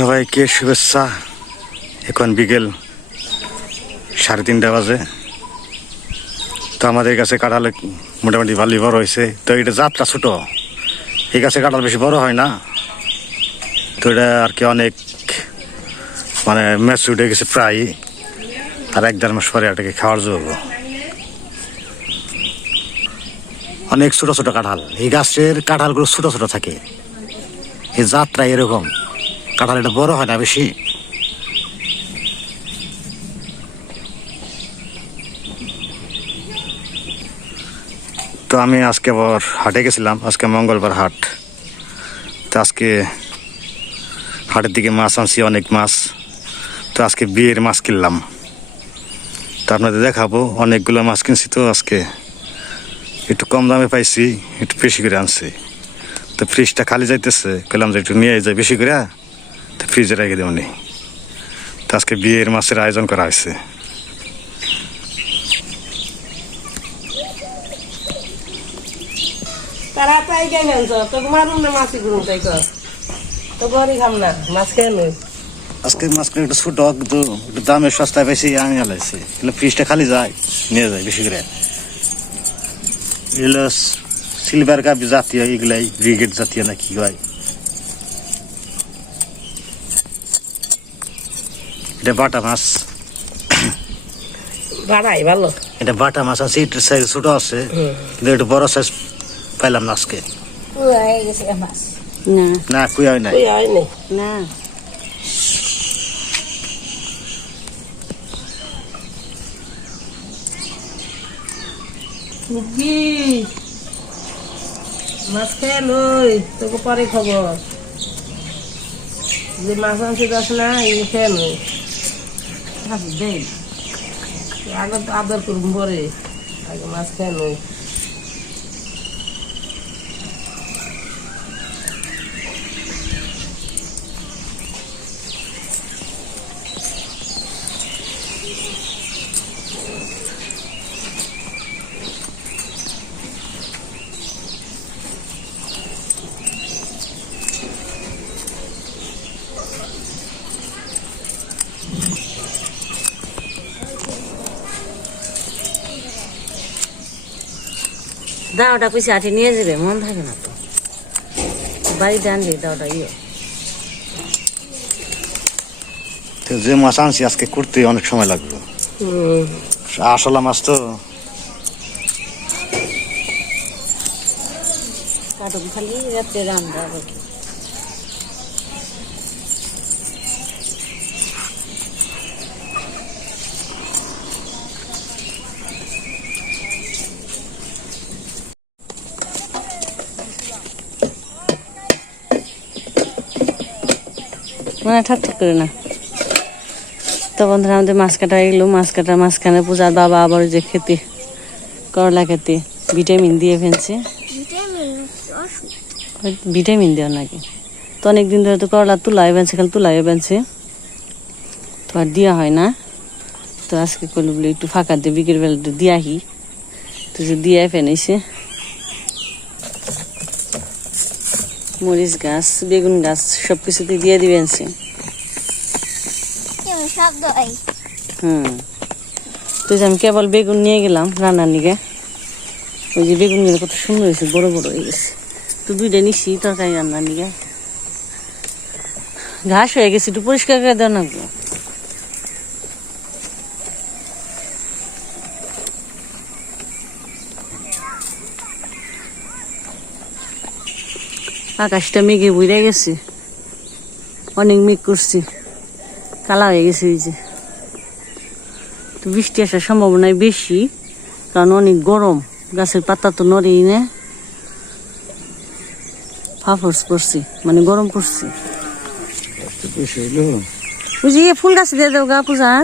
সবাইকে শুভেচ্ছা। এখন বিকেল সাড়ে তিনটা বাজে। তো আমাদের কাছে কাঁঠাল মোটামুটি ভালোই বড় হয়েছে। তো এটা জাতটা ছোট। এই গাছে কাঁঠাল বেশি বড় হয় না। তো এটা আর কি অনেক মানে ম্যাচ উঠে গেছে প্রায়। আর এক দেড় মাস পরে এটাকে খাওয়ার যোগ্য অনেক ছোট ছোট কাঁঠাল। এই গাছের কাঁঠালগুলো ছোট ছোট থাকে। এই যাত্রা এরকম। কাঁঠাল এটা বড় হয় না বেশি। তো আমি আজকে আবার হাটে গেছিলাম, আজকে মঙ্গলবার হাট। তো আজকে হাটের দিকে মাছ আনছি, অনেক মাছ। তো আজকে বিয়ের মাছ কিনলাম। তো আপনাদের দেখাবো, অনেকগুলো মাছ কিনছি তো আজকে। একটু কম দামে পাইছি, একটু বেশি করে আনছি। তো ফ্রিজটা খালি যাইতেছে, কইলাম যে একটু নিয়ে যাই বেশি করে। ফ্রিজে রেখে দেবনি তো আজকে বিয়ের মাছের আয়োজন করা হয়েছে। তারা তাই কেন আনছ? মারুন না মাছি গুরুম তাই তো? ঘরে খাম না মাছ খেয়ে আজকে মাছগুলো একটু ছোট কিন্তু একটু দামের সস্তায় বেশি আমি আলাইছি। এগুলো ফ্রিজটা খালি যায় নিয়ে যায় বেশি করে। এগুলো সিলভার কাপ জাতীয় এগুলাই ব্রিগেড জাতীয় না কি হয়। এটা বাটা মাছ। বাড়াই ভালো। এটা বাটা মাছ আছে এটার সাইজ ছোট আছে কিন্তু একটু বড় সাইজ পাইলাম না আজকে। না। না কুই হয় নাই। নি। না মাছ খেয়ে নই তোকে পরে খবর। যে মাছ আনছে যাস না এই খেয়ে নই দেয় আগে তো আদর করুন পরে আগে মাছ খেয়ে দাওটা পয়সা আটি নিয়ে যাবে মন থাকে না তো। বাড়িতে আনলি দাওটা ইয়ে। তো যে মাছ আনছি আজকে করতে অনেক সময় লাগবে। আসলা মাছ তো। কাটুন খালি রাত্রে রান্না মানে ঠাক করে না। তো বন্ধুরা, আমাদের মাছ কাটা এগুলো মাছ কাটা মাঝখানে পূজার বাবা আবার যে খেতে, করলা খেতে, ভিটামিন দিয়ে ফেলছে। ভিটামিন দেওয়া নাকি? তো অনেকদিন ধরে তো করলা তুলাই বেঁচে, খালি তুলাই বেঁচে। তো আর দেওয়া হয় না। তো আজকে করল বলে একটু ফাঁকা দিয়ে বিকেল বেলা একটু দিয়ে আহি তো যে দিয়ে ফেনেছে মরিচ গাছ বেগুন গাছ সব কিছুতে দিয়ে দিবেন সে। হুম। তো আমি কেবল বেগুন নিয়ে গেলাম রান্নার নিগে ওই যে বেগুন বেগুনগুলো কত সুন্দর হয়েছে বড় বড় হয়ে গেছে। তো দুইটা নিশি তরকারি রান্নার নিগে ঘাস হয়ে গেছে একটু পরিষ্কার করে দেওয়া না আকাশটা মেঘে বুড়ে গেছে। অনেক মেঘ করছি। কালা হয়ে গেছে ওই যে। তো বৃষ্টি আসার সম্ভাবনাই বেশি কারণ অনেক গরম। গাছের পাতা তো নড়েই না। ফাফস পড়ছি মানে গরম পড়ছি। ইয়ে ফুল গাছ দিয়ে দেও গা পূজার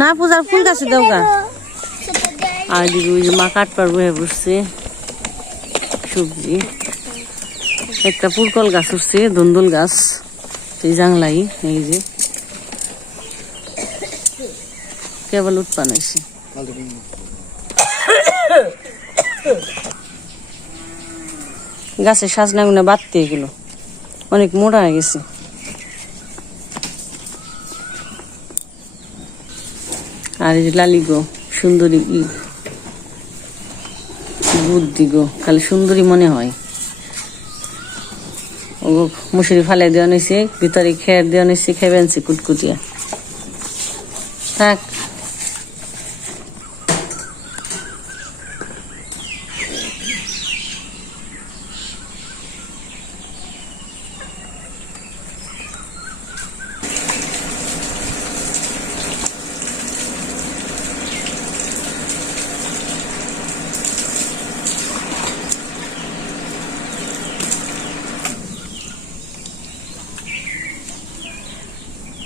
না পূজার ফুল গাছ দেও গা। আর দিকে ওই যে মা কাঠ পারব হয়ে বসছে। সবজি। একটা পুরকল গাছ উঠছে, দন্দুল গাছ, এই জাংলাই, এই যে। কেবল উৎপান হয়েছে? গাছের সাজনা গুনে বাড়তে এগুলো অনেক মোটা হয়ে গেছে। আর এই লালি গো, সুন্দরী বুদ্ধি গো, খালি সুন্দরী মনে হয়। মুসুরি ফালাই দিয়ে নিছি ভিতরে খেয়ে দিয়ে নিছি খেয়ে আনছি কুটকুটিয়া। থাক।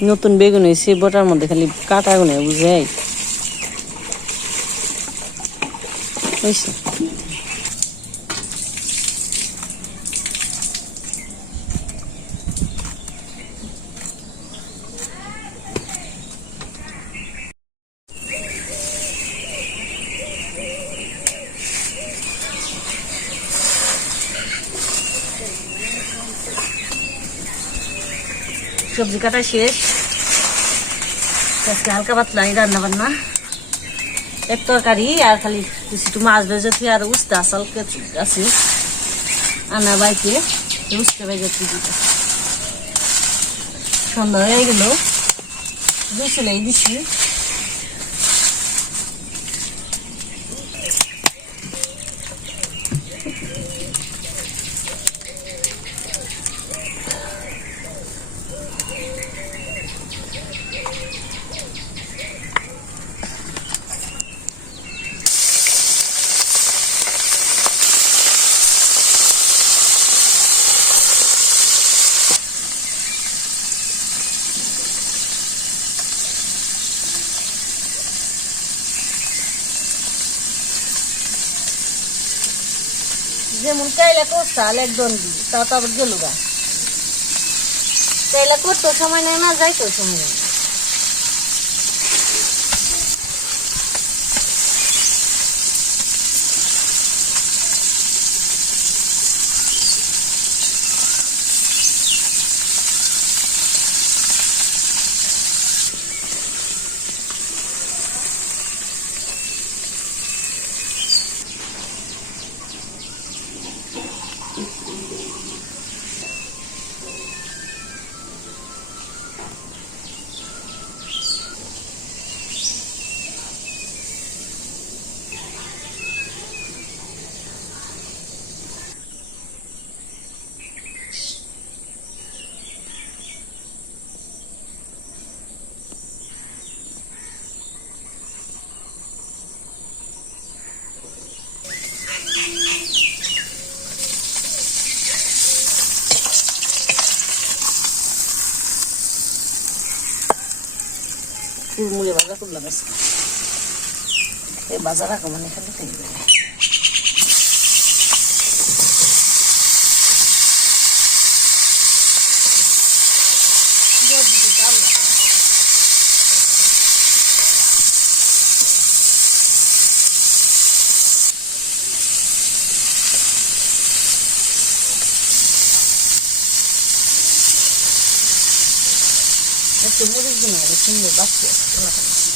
নতুন বেগুন হয়েছে বটার মধ্যে খালি কাটা গুনে বুঝে হয়েছে সবজি কাটা শেষ। আজকে হালকা পাতলা রান্না বান্না এক তরকারি আর খালি কিছু মাছ ভেজে তুই আর উস্তে আসল আছে। আনা বাইকে উস্তে ভেজে সন্ধ্যা হয়ে গেল। দিয়েছিল এই দিছি। যেমন কাইলা করতাল একদম দি তা তো আবার গেল গা। কাইলা করতেও সময় নাই না যাইতেও সময় নেই। ভাজা করলাম। এই ভাজা রাখো মানে খালি খাই একটু মরিচ দিন সুন্দর বাচ্চা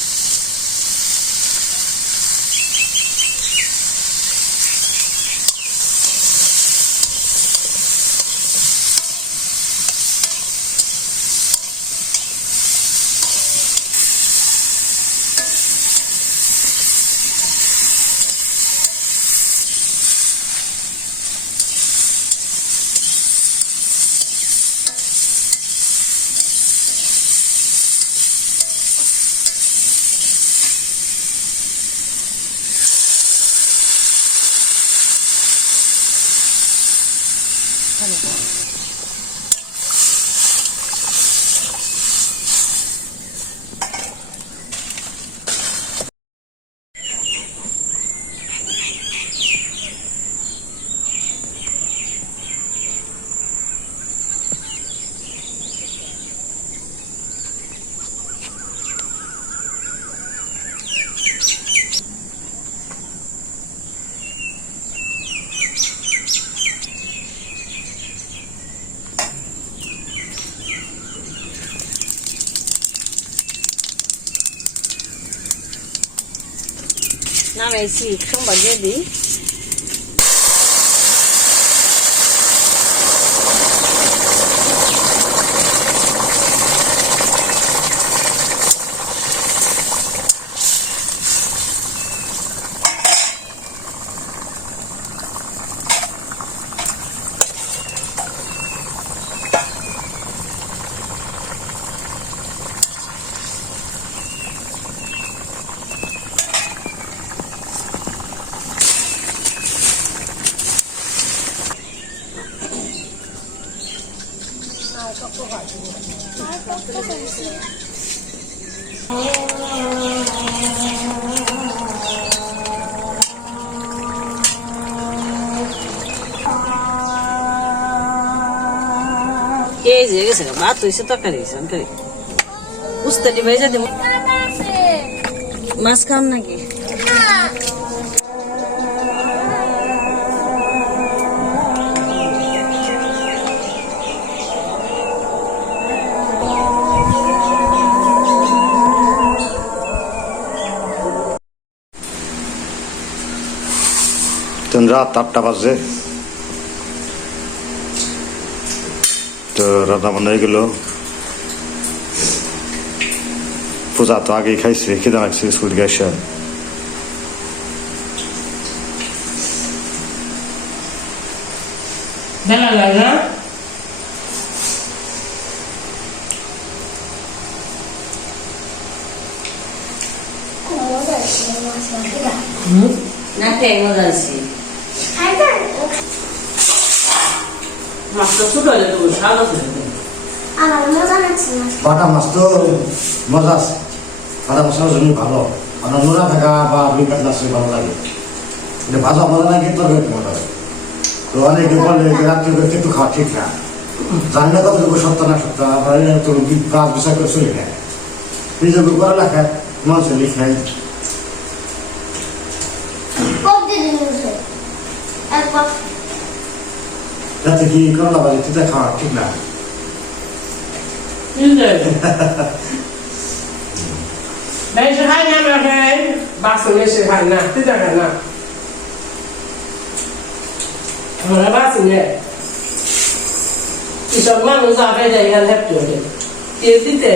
available. নামাইছি সোমবার দিয়ে দিই এই যে গেছে ভাত হয়েছে তরকারি হয়েছে তরকারি। উস্তাটি ভেজে দেবো মাছ খান নাকি? রাত আটটা বাজে। তো রান্না বান্না হয়ে গেল পূজা তো আগেই খাইছে খেতে লাগছে স্কুল থেকে এসে বেলা লাগে না না খেয়ে মজা আছে মাছটা ছোট হলে তো স্বাদ আছে আমার মজা লাগছে বাটা মাছ তো মজা আছে। বাটা মাছের জন্য ভালো। আর নোরা থাকা বা আছে ভালো লাগে। এটা ভাজা মজা লাগে তরকারি মজা লাগে। তো অনেকে বলে রাত্রি করে একটু খাওয়া ঠিক না। জানি না কতটুকু সত্য না সত্য আবার এরা তো কাজ বিষয় করে চলে যায়। নিজের করে লেখা মানুষের লিখায় একবার যাতে কি করলা বাজে তিতা খাওয়া ঠিক না না আমরা বাসন নেই এসব মানুষ আবে দেয় এখানে হ্যাপটি ওঠে কে দিতে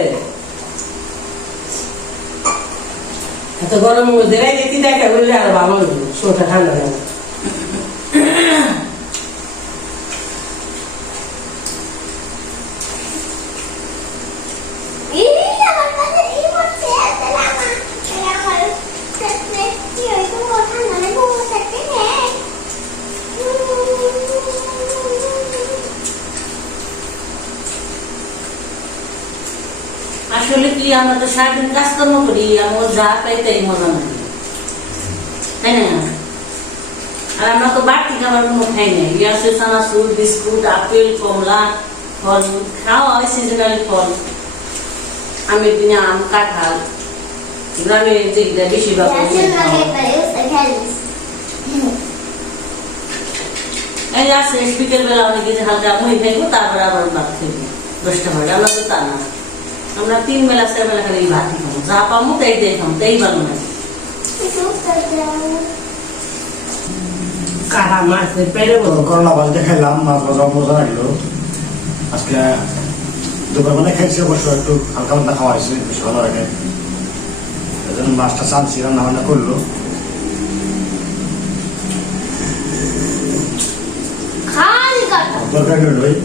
এত গরম মধ্যে রেখে তিতা খাই বললে আর ভালো হইব শোটা ঠান্ডা লাগে এই আমরা তো সারাদিন কাজকর্ম করি আমার যা পাই তাই মজা লাগে তাই না? আর আমরা তো বাড়তি খাবার কোনো খাই না ইয়াসে চানাচুর বিস্কুট আপেল কমলা ফল খাওয়া হয় সিজনাল ফল। আমের দিনে আম কাঁঠাল গ্রামে যেগুলা বেশিরভাগ. এই আছে অনেকে হালকা খাইবো তারপরে আবার ভাত খাইবো। দশটা বাজে আমরা তো তা না। আমরা তিন বেলা চার বেলা খালি ভাতই খাব যা পাবো তাই দিয়ে খাব তাই ভালো লাগে কারা মাছের পেরে করলা বাজতে খাইলাম মাছ ভাজা মজা লাগল আজকে দুপুর মানে খাইছি অবশ্য একটু হালকা পাতলা খাওয়া হয়েছে বেশি ভালো লাগে এই জন্য মাছটা চানছি রান্না বান্না করল খালি কাটা তরকারি হলোই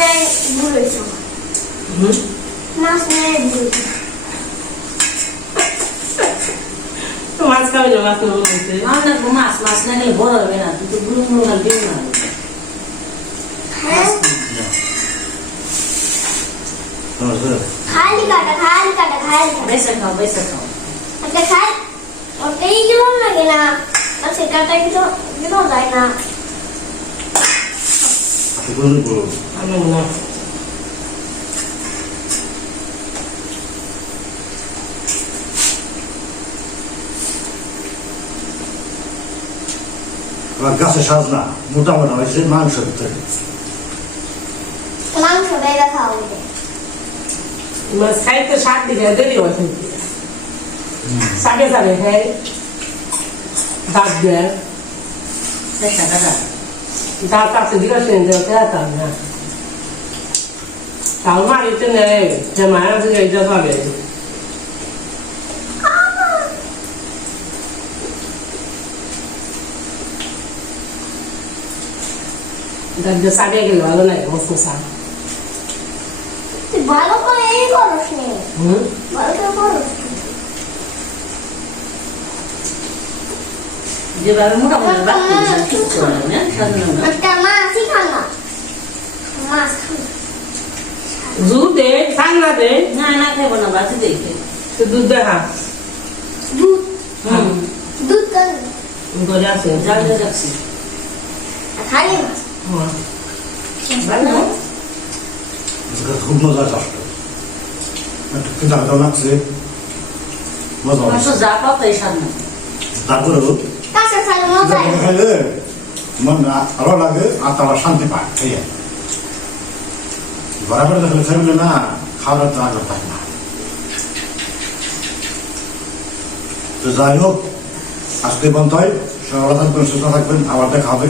নিয়ে ঘুরেছো মাছ নিয়ে ঘুরেছো মাছ খাবে না মাছ নেব আমার না মাছ মাছ না গেলে বড় হবে না তুই তো গুলো গুলো খালি ডিম না খালি কাটা খালি কাটা খালি কাটা বেসে খাও বেসে খাও ওটা খাই ওটাই গেলাম লাগে না আর সেটাটা কিন্তু কিন্তু যায় না আমি না আমার গাছে সাজ না মোটা মোটা হয়েছে মাংস ভিতরে বেড়ে খাওয়া হবে মাছ খাইতে শাক দিলে দেরি হয় খাইতে শাকে শাকে খাই দাঁত দেয় দেখা দাদা দাঁত আছে দিকে সেন দেওয়া খেতাম না তাও মারিতে নেই যে মায়ের দিকে এইটা পাবে দাঁত দিয়ে সারিয়ে গেলে ভালো লাগে মস্ত শাক তুই ভালো করে এই করস নে হুম ভালো করে করস যেভাবে মোটামুটি ঠিক করে মাছই খান না খান দুধ দে না দে না না খাব না বাতি দেখে তো দুধ দেখা দুধ হুম দুধ করে আছে জাল দিয়ে রাখছি খালি হ্যাঁ ভালো খুব মজা চাষটা একটু খিদা লাগছে মজা হচ্ছে যা পাও তাই স্বাদ খাইলে মন লাগে আর তারা শান্তি পায় এই ঘরে দেখলে ফ্যামিলি না খাবার তো আগে পায় না। তো যাই হোক আজকে বন্ধ হয় সবাই থাকবেন সুস্থ থাকবেন। আবার দেখা হবে।